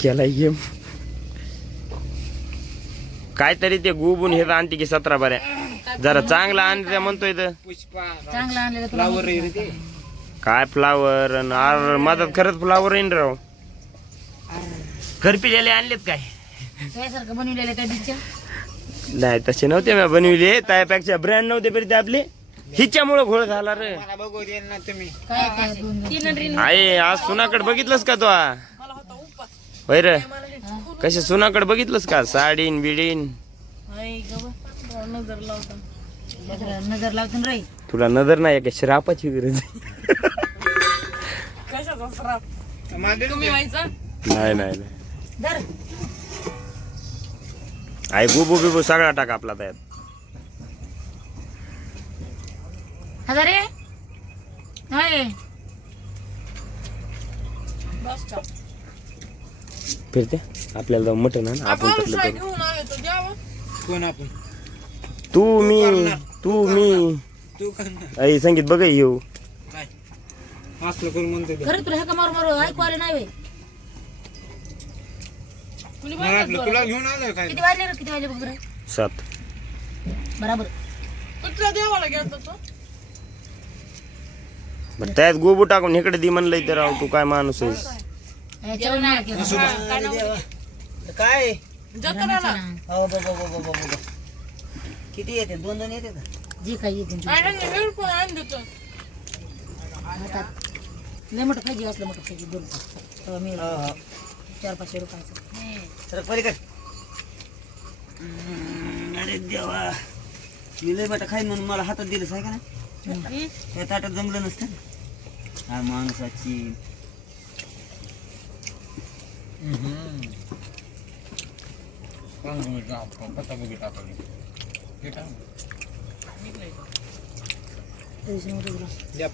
केला गेम काहीतरी ते गुबून हे आणते की 17 बऱ्या जरा चांगला आणते म्हणतोय तर चांगला आणलेलं तुला काय फ्लावर मधात खरंच फ्लावर येईन राव खरपिलेले आणलेत काय त्यासारखं बनवलेलं काय बिच्च्या नाही तसे नव्हते मी बनविले त्यापेक्षा ब्रँड नव्हते तरी ते आपले हिच्यामुळे घोळ झाला रे काय काय दोन आहे आज सुनाकडे बघितलंस का तो होय रे कसे सुनाकडे बघितलंस का साडीन बिडीन नजर लावतो रे तुला नजर नाही का श्रापाची गरज नाही नाही धर आई गुबू बिबू सगळा टाका आपला त्यात हजारे होय फिरते आपल्याला जाऊन मटण आण आपण तसलं करू. कोण आपण तू मी तू करणार आई संगीत बघ येऊ काय असलं करून म्हणतो ते. खरं तुला हे का मारू मारू ऐकू आले नाही मला वाटलं तुला घेऊन आलोय काय किती वाजले रे किती वाजले बघ बरं 7 बराबर बरं त्यात गोबू टाकून इकडे दे म्हणलंय तर राव तू काय माणूस आहेस जेवण नाही केलं. काय जत्राला. हो बाबा किती येते 2 येते का जे काही येते लय मोठं पाहिजे असलं मोठं पाहिजे दोन तेव्हा मी 400-500 रुपयाचं सर पलीकड अरे देवा मी लय बेटा खाईन म्हणून मला हातात दिलंच आहे का ना त्या ताटात जमलं नसतं हा माणसाची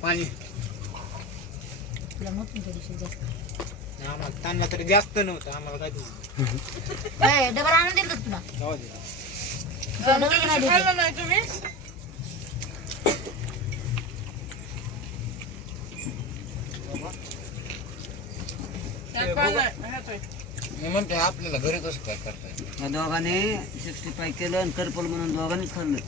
पाणी तुला नव्हतं थोडीशी जास्त आम्हाला तांदळा तरी जास्त नव्हतं आम्हाला काय काय डबल आणून दिलं का तुला तुला डबल नाही दिलं. म्हणते आपल्याला घरी कसं काय करताय दोघांनी 65 केलं आणि करपल म्हणून दोघांनीच खाल्लं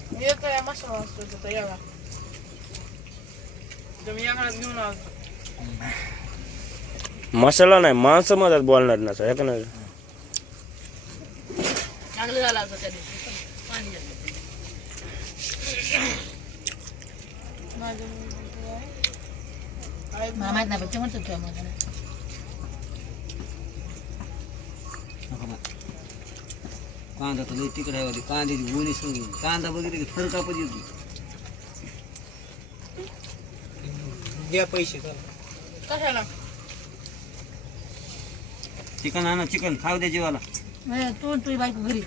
मसाला नाही माणसं मधात बोलणार ना सर का मला माहित नाही पण म्हणतो तुला मला कांदा तर लई तिकडे आहे कांद्याची गोणी सगळी कांदा वगैरे फरक आपण येतो द्या पैसे कशाला चिकन आणा चिकन खाऊ द्या जीवाला तू तुझी बायको घरी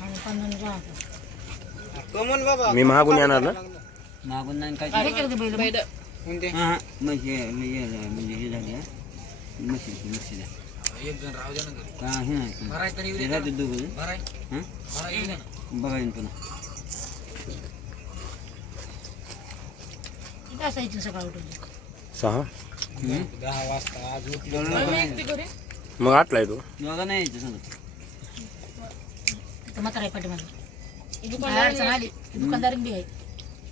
आणि 15 राहतो बाबा मी मागून येणार ना मागून नाही काय काय करते बैल हा म्हणजे हे झाले मशी एक जण राहू द्या ना काही नाही राहते दोघं बघा येईन पुन्हा किती असायची सकाळ उठून 6 10 वाजता आज उठलो मग 8ला येतो बघा नाही यायचं सांगत म्हातारा पाठीमागे दुकानदार आली दुकानदार बी आहे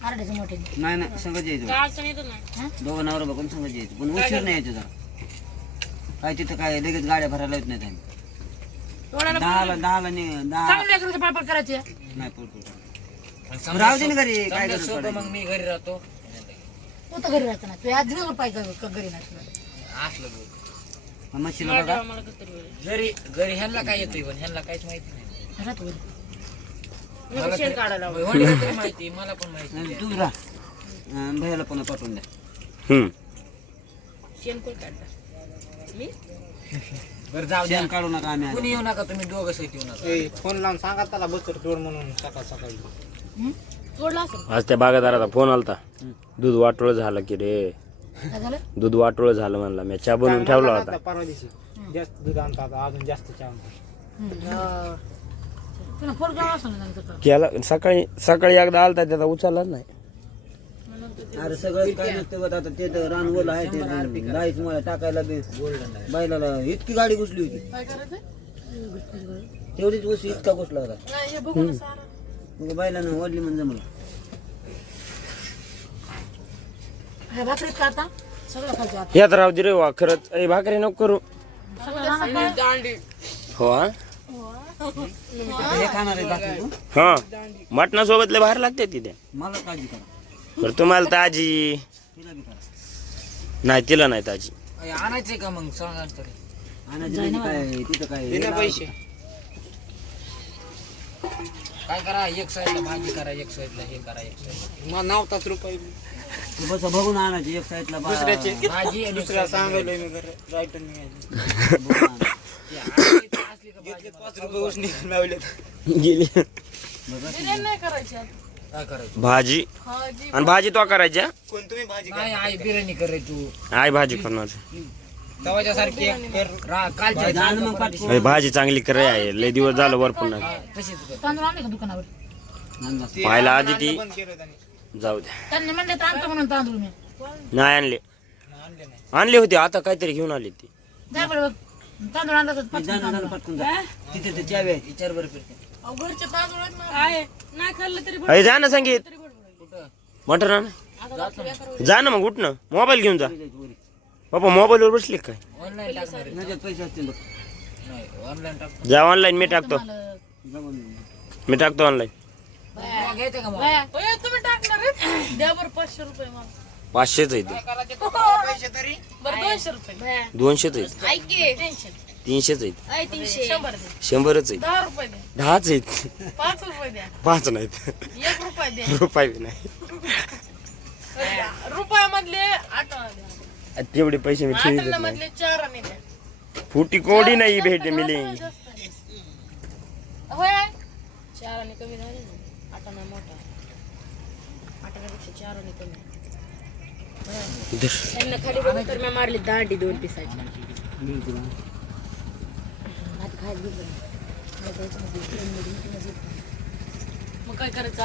आरड्याचं मोठे नाही नाही संगत यायचं दोघं नवरा बघून संगत यायचं पण उशीर नाही यायचं जरा काय तिथं काय लगेच गाड्या भरायला येत नाहीत आम्ही 10ला चांगल्या पापड करायचे नाही पोट राहू दे ना घरी काय मग मी घरी राहतो तू तर घरी राहतो ना तू आज दिवस पाहिजे घरी नाही मशीला बघा घरी ह्यांना काय येतोय पण ह्यांना काहीच माहिती नाही राहतो घरी माहिती मला पण माहिती तू राहा भैयाला पण पाठवून द्या बरं जाऊ द्या काढू नका आम्ही कोणी येऊ नका तुम्ही दोघं सहित येऊ नका फोन लावून सांगा त्याला बचर तोड म्हणून सकाळ सकाळी आज त्या बागादाराचा फोन आलता दूध वाटोळ झालं की रे काय झालं दूध वाटोळ झालं म्हणला मी चहा बनवून ठेवला होता परवा दिवशी जास्त दूध आणतात अजून जास्त चहा आणतात तुला फोन केला असं ना सकाळ केला सकाळी एकदा आलता त्याचा उचललाच नाही अरे सगळं काय नसतं बघ आता ते तर रान ओलं आहे ते गाईच मला टाकायला बी बैलाला इतकी गाडी घुसली होती तेवढीच घुसली इतका घुसला होता मग बैलानं ओढली म्हणजे जमलं हे भाकरीत का आता सगळं खायचं आता. यात राहू दे रे वा खरंच ए भाकरी नको करू सगळं रानात काय? हो हा हे खाणार आहे बाकी तू हा मटणासोबत लय बाहेर लागते तिथे मला काळजी करा बरं तुम्हाला ताजी तिला बी करा नाही तिला नाही ताजी आणायचे का मग सांगा तरी आणायचं म्हणजे काय तिथं काय पैसे काय करा एक साईडला भाजी करा एक साईडला हे करा एक साईडला मग 9 रुपये तू बस बघून आणायची एक साईडला भाजी आणि दुसऱ्या सांगलोय मी राईट गेली काय करायचं भाजी आणि भाजी तो करायच्या नाही आई बिर्याणी करे तू आई भाजी करणार तवाच्या सारखी कालच्या मग पाठवू अरे भाजी चांगली करे आहे लय दिवस झालं वर पुन्हा तशीच कर. तांदूळ आणले का दुकानावर पाहायला आधी ती जाऊ द्या त्यांनी म्हणले तर आणतो म्हणून तांदूळ मी नाही आणले आणले होते आता काहीतरी घेऊन आले ते जा बरं बघ. तांदूळ आणला तर पाच जाणार पटकून जा तिथे ते चावी आहे विचार बरं फिरते घरचे तांदूळ आहे नाही खाल्लं तरी अरे जा ना संगीत कुठं मटर आण जा ना मग उठ ना मोबाईल घेऊन जा बाबा मोबाईलवर बसले काय ऑनलाईन टाकणार आहे. नजर पैसे असतील बघ नाही ऑनलाईन टाक जा ऑनलाईन मी टाकतो जाऊन मी टाकतो ऑनलाईन घ्यायचं का मग तुम्ही टाकणार द्या बरं 500 रुपये मला 500च आहे पैसे तरी बरं 200 रुपये 200च आहेत ऐक की टेन्शन 300च आहेत 300 100 दे 100च आहेत 10 रुपये द्या 10च आहेत 5 रुपये द्या 5 नाहीत 1 रुपये द्या रुपये बी नाही रुपयामधले 8 द्या तेवढे पैसे मी ठेवत नाही मधले 4 आणि द्या फुटी कोडी नाही भेट मिले होय 4 आणि कमी झाले ना 8 आणि मोठा 8 पेक्षा 4 आणि कमी त्यांना खाली बघून तर मी मारली दांडी 2 पिसाची मग काय करायचं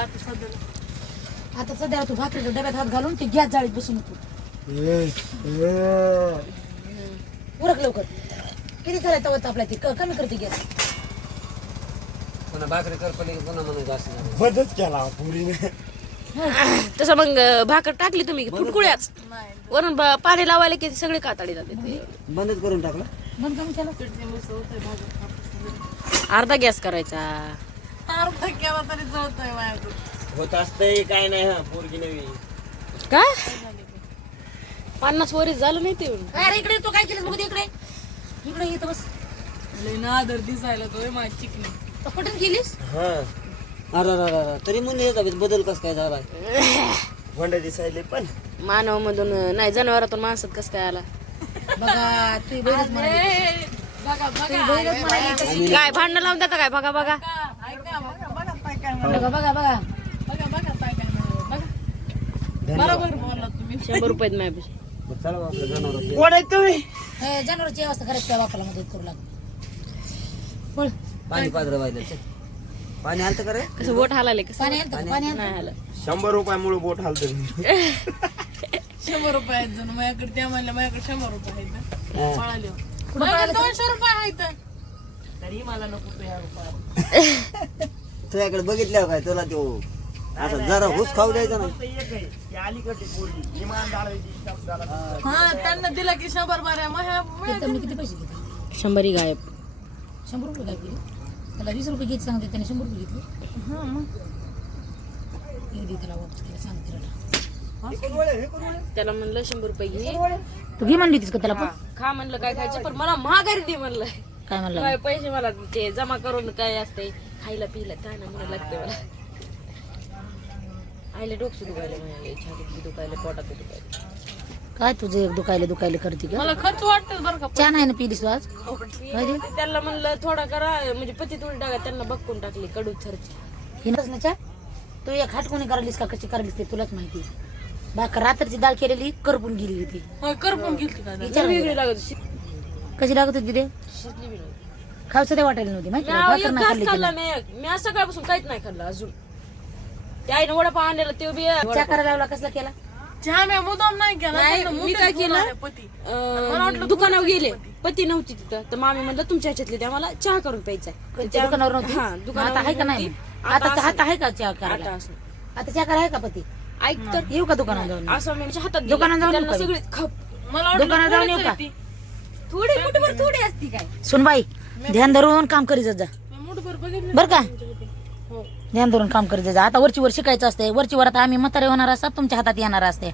आता सध्या तू भाकरीच्या डब्यात हात घालून ते गॅस जाळीत बसून नको उरक लवकर किती करायचं होतं आपल्या ते कमी करते गॅस पुन्हा भाकरी कर पडली पुन्हा म्हणून जास्त झालं. बदच केला पुरीने तसं मग भाकर टाकली तुम्ही फुटकुळ्याच वरून पाणी लावायला की सगळे कातडी जाते ते. बंदच करून टाकलं बंद कमी केलं अर्धा गॅस करायचा अर्धा केला तरी जळतोय माझ्याकडून होत असतंय काय नाही हा पोरगी नवी काय 50 वरीच झालं नाही ते काय रे इकडे तू काय केलं बघू दे इकडे इकडे येतं बस लय नादर दिसायला तो माझी चिकनी तो कुठून गेलीस हा अरे तरी म्हणून याचा बदल कस काय झाला भंड दिसायले पण मानव मधून नाही जनावरातून माणसात कसं काय आला बघा तू बहिणच म्हणाली बघा बघा बहिणच म्हणाली काय भांडणं लावून देता काय बघा बघा बघा बघा बघा बरोबर बोलला तुम्ही 100 रुपयात माझ्यापाशी चला आपलं जनावर कोण आहे तुम्ही जनावरची व्यवस्था करायची त्या बापाला मदत करू लाग बोल पाणी पाजरं व्हायला चल. पाणी आलं तर रे कसं बोट हालाले कसं पाणी आणतं का? पाणी आणतं नाही आलं 100 रुपयामुळे बोट हालत 100 रुपये आहेत जण माझ्याकडे त्या म्हणल्या माझ्याकडे 100 रुपये आहेत हा. पळाले माझ्याकडे 200 रुपये आहेत तरी मला नको तुझ्याकडे बघितल्यावर काय तुला तो आता जरा हुस खाऊ द्यायचा नाही हा त्यांना दिला की 100 बाऱ्या मग किती पैसे घेतले 100 गायब 100 रुपये काय केले त्याला 20 रुपये घ्यायचे सांगते त्याने 100 रुपये घेतले हा मग त्याला वापस केलं सांगते त्याला म्हणलं 100 रुपये घे तू घे म्हणली तीस का त्याला पण खा म्हणलं काय खायचं पण मला महागारी दे म्हणलं काय म्हणलं काय पैसे मला ते जमा करून काय असते खायला पियला काय ना म्हणून लागते मला आईला डोकं दुखायला म्हणाले छाती दुखायला पोटात दुखायला काय तुझे दुखायला करते का मला खर्च वाटतं बरं का छान आहे ना पिलीस तू आज काय दे त्यांना म्हणलं थोडा करा म्हणजे पती थोडी टाका त्यांना बघून टाकली कडू थरची हिनसण्याच्या तू एक खाटकोणी करालीस का कशी करालीस ते तुलाच माहिती बाका रात्रीची डाळ केलेली करपून गेली होती करपून गेली विचार वेगळी लागत होती. कशी लागत होती ते शिजली बी नव्हती. खावचं ते वाटायला नव्हती माहिती का? म्या भाकर एक नाही घास खाल्ली खाल्ला तिनं. मी आज सकाळपासून काहीच नाही खाल्लं अजून त्या आईनं वडापाव आणलेला ते बी चहा करायला लावला कसला केला नाही, मी काय केलं दुकानावर गेले पती नव्हती तिथं तर मामी म्हणलं तुमच्या ह्याच्यातले त्या मला चहा करून प्यायचा त्या दुकानावर नव्हती? हा आता आहे का नाही आता आता आहे का चहा करायला आता चहा करायला आहे का पती ऐक तर येऊ का दुकानात जाऊन असं म्हणजे हातात दिलं. दुकानात जाऊन त्यांना येऊ का? सगळे खप दुकानात जाऊन येऊ का थोडी मुठभर थोडी असती काय सुनबाई ध्यान धरून काम करीत जा बर का ध्यान धरून काम करीत जा आता वरची वर शिकायचं असते वरची वर आता आम्ही म्हातारे होणार असतात तुमच्या हातात येणार असते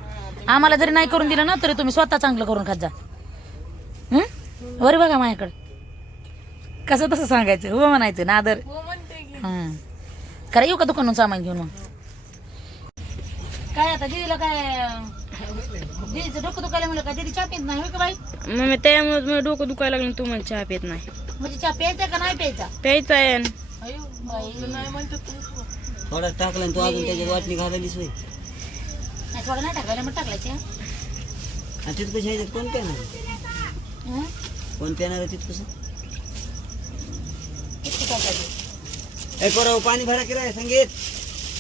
आम्हाला जरी नाही करून दिलं ना तरी तुम्ही स्वतः चांगलं करून खात जा वर बघा माझ्याकडे कसं तसं सांगायचं हो म्हणायचं ना आदर करा येऊ का दुकानातून सामान घेऊन मग काय आता दीदीला काय दीदीचं डोकं दुखायला म्हणलं का दीदी चहा पित नाही होय का बाई मग त्यामुळे डोकं दुखायला लागलं तू मला चहा पित नाही म्हणजे चहा प्यायचा का नाही प्यायचा प्यायचा आहे अयो बाई थोडा टाकला आणि तू अजून त्याच्यात वाटणी घालायलीस होय नाही थोडं नाही टाकायला मग टाकलायचे आणि तिथं कशी ह्याच्यात कोण पेणार कोण पेणार आहे तिथं कसं ए पोराव पाणी भरा की रे संगीत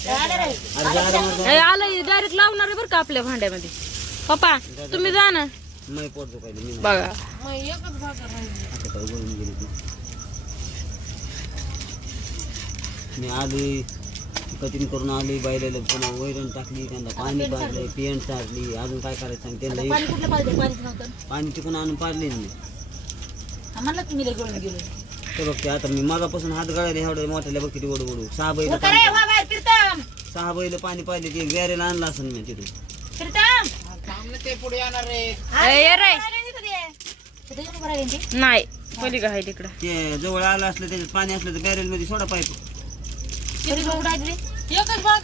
अरे जा रे मग. आलं डायरेक्ट लावणार आहे बरं का आपल्या भांड्यामध्ये पप्पा तुम्ही जा ना मै पोट दुखायली मी नाही. बघा आता काय बोलून गेली ती मी आली कटिंग करून आली बायलेलं पुन्हा वैरण टाकली त्यांना पाणी पाजलंय पेंट चारली अजून काय करायचं सांग त्यांना पाणी कुठलं पाहिजे पाणीच नव्हतं पाणी तिकून आणून पाडले मी म्हणलं की मी लय गळून गेलो ते बघते आता मी मागापासून हात गळायला एवढ्या मोठ्याला बघते ओढू ओढू सहा बैल वा बाहेर फिरताम सहा बैल पाणी पाहिले ते गॅरेला आणला असेल मी तिथून फिरताम ते पुढे येणार रे ये रे नाही पलीकडे आहे तिकडं ते जवळ आलं असलं त्याच्यात पाणी असलं तर गॅरेल मध्ये सोडा पाईप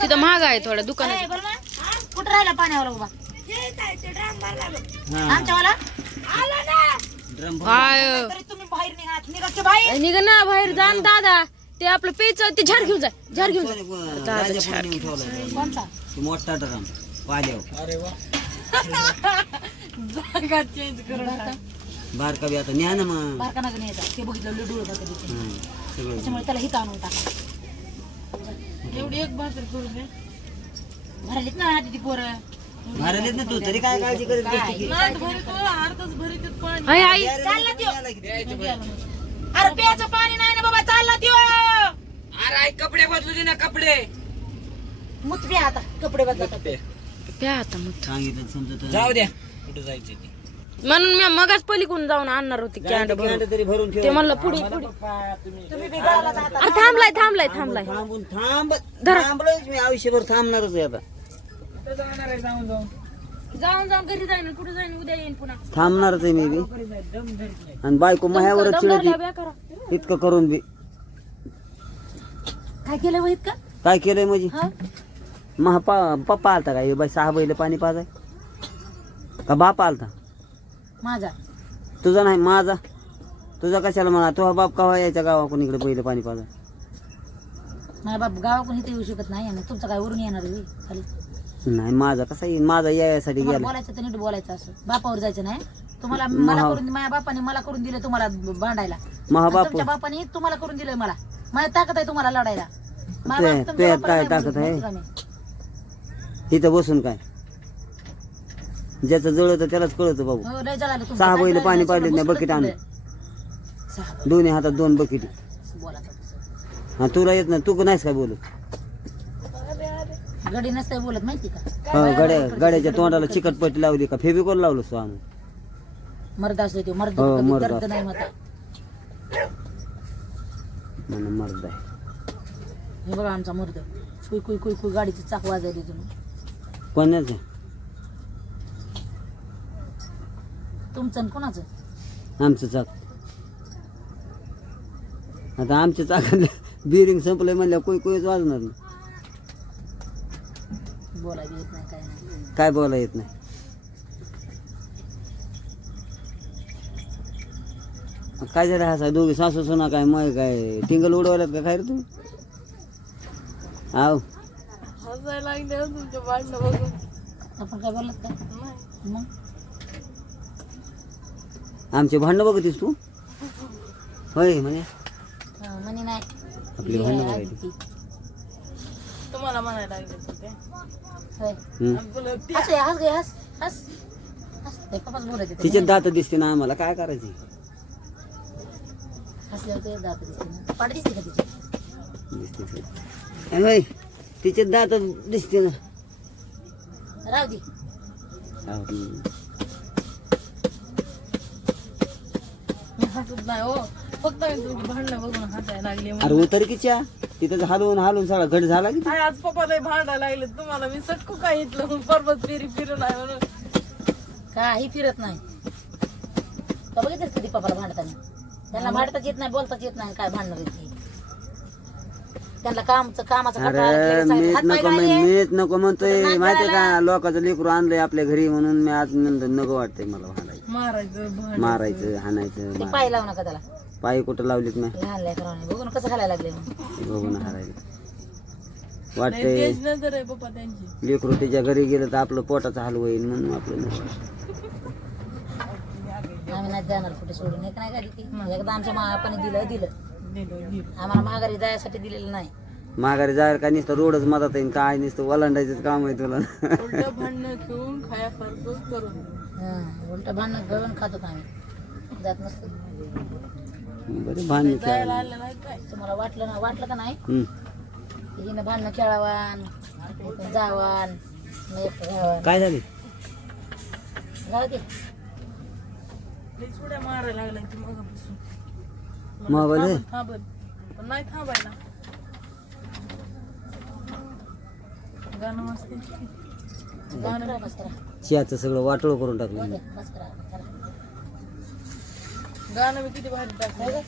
तिथं महाग आहे थोडं दुकानात कुठं राहिला पाण्यावर बाबा आमच्यावाला ड्रम तरी तुम्ही बाहेर निघा की बाहेर निघ ना बाहेर जा ना दादा ते आपलं पेचं ते झाड घेऊन जा झाड घेऊन जा कोणता ते मोठा ड्रम पाल्यावर अरे वा बारका बी आता न्या ना मग बारका नका न्यायचा ते बघितलं लडू होता कधी ते. सगळं त्याच्यामुळे त्याला हित आणून टाका भरायलीत ना आधी ती पोरं भरायलेत ना तू तरी काय काळजी करत बसते की? आई आई चालला त्यो अरे प्यायचं पाणी नाही ना बाबा चालला त्यो अरे आई कपडे बदलू दे ना कपडे मुत प्या आता कपडे बदलतात प्या आता मग सांगितलं समजत जाऊ द्या कुठे जायचं ते म्हणून मी मगाच पलीकडून जाऊन आणणार होती कॅन्ड भरून तरी भरून ठेव ते म्हणलं पुढे पुढे थांबलाय थांबलाय थांबलाय थांबून थांबलोच मी आयुष्यभर थांबणारच आहे आता जाऊन जाऊन घरी जाईन कुठे जाईन उद्या येईन पुन्हा थांबणारच आहे मी बी आणि बायको मायावरच चिडती इतकं करून बी काय केलं वहित का काय केलंय म्हणजे पप्पा आलता काय बाई सहा बैल पाणी पाजाय का बाप आलता माझा तुझा नाही माझा तुझा कशाला म्हणा तुझा बाप कवा यायचा गावाकडून इकडे बैल पाणी पाजाय माझा बाप गावाकडून इथे येऊ शकत नाही आणि तुमचं काय वरून येणार आहे खाली नाही माझा कसा येईल माझा यायसाठी तुम्हाला गेला बोलायचं तर नीट बोलायचं असं बापावर जायचं नाही तुम्हाला मला करून माझ्या बापाने मला करून दिलं तुम्हाला भांडायला महाबाप तुमच्या बापाने तुम्हाला करून दिलंय मला माझ्या ताकद आहे तुम्हाला लढायला तुझ्यात काय ताकद आहे इथं बसून काय ज्याचं जळत त्यालाच कळत बाबू सहा बैल पाणी पाडले नाही बकेट आणून दोन्ही हातात दोन बकेट हा तुला येत नाही तू नाहीस काय बोलत गडी नसते बोलत माहिती का गड्याच्या तोंडाला चिकटपट्टी लावली का फेविकॉल लावलं सो आणून मर्द असतो तो मर्द हो, कधी मर्द दर्द असतो. नाही मत म्हणून मर्द आहे हे बघा आमचा मर्द कुई कुई कुई कुई गाडीची चाक वाजवली तुम्ही कोणाच तुमचं आणि कोणाचं आमचं चाक आता आमच्या चाकाला बिरिंग संपलंय म्हणल्या कोई कोईच वाजणार नाही बोलायला येत नाही काय नाही काय बोला येत नाही काय झालं हा दोघी सासू सुना काय मग काय टिंगल उडवल्यात का काय रे तुम्ही आव आपण काय बोलत का मग आमचे भांडणं बघतीस तू होय म्हणे म्हणे नाही आपली भांडणं बघायची तुम्हाला म्हणायला लागले होते होय. हम्म. हस रे, हस गे, हस हस हस. ते पप्पाच बोलत होते. तिचे दात दिसते ना आम्हाला, काय करायचे? हसल्यावर ते दात दिसते ना. पाठ दिसते का तिची? दिसते ते. होय, तिचे दात दिसते ना. राहू दे. हम्म. मी हसत नाही हो, फक्त मी तुमची भांडणं बघून हसायला लागले. अरे उतर की च्या, तिथं हलवून सगळा घट झाला की. काय आज पप्पा लय भांडायला लागले तुम्हाला, मी सटकू काय इथलं पर्वत फेरी फिरून आहे म्हणून. काही फिरत नाही. का बघितलंस कधी पप्पाला भांडताना? त्यांना भांडताच येत नाही, बोलताच येत नाही, काय भांडणार येते त्यांना? कामाचं अरे मीच नको म्हणतोय माहितीये का, लोकांचं लेकरू आणलंय आपल्या घरी म्हणून मी आज म्हणतो नको वाटतंय मला भांडायचं, मारायचं मारायचं, हाणायचं. ते पाय लावू नका त्याला. पायी कुठं लावलीत नाही, लहान लेकरांनी बघून कसं घालायला लागले मग. बघून हारायचं वाटतंय. तेच नजर आहे पप्पा त्यांची. लेकरू त्याच्या घरी गेलं तर आपलं पोटाचं हाल होईल म्हणून आपलं नको. आम्ही नाही जाणार कुठे सोडून, हे नाही गाडी ती. एकदा आमच्या मापाने दिलं आम्हाला माघारी जायसाठी दिलेलं नाही. माघारी जायला काय नुसतं रोडच मदत आहे, काय नुसतं वलांडायचं काम आहे तुला. उलट भांडणं घेऊन खायासारखं करून उलट भांडणं घेऊन खातो आम्ही, जात नसतो. बरे भांडण खेळायला. आलं नाही काय. तुम्हाला वाटलं का नाही हम्म. हिनं भांडणं खेळावान, इथून जावान, मग एकटं राहावान. काय झाले? जाऊ दे. लई चुड्या मारायला लागल्या ती मगापासून. मोबाईल आहे? थांबल पण नाही थांबायला. गाणं मस्त आहे. बस करा, चियाचं सगळं वाटोळ करून टाकलं. बस करा. गाणं मी किती भारी टाकलं.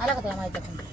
आला का तुला माहिती आहे?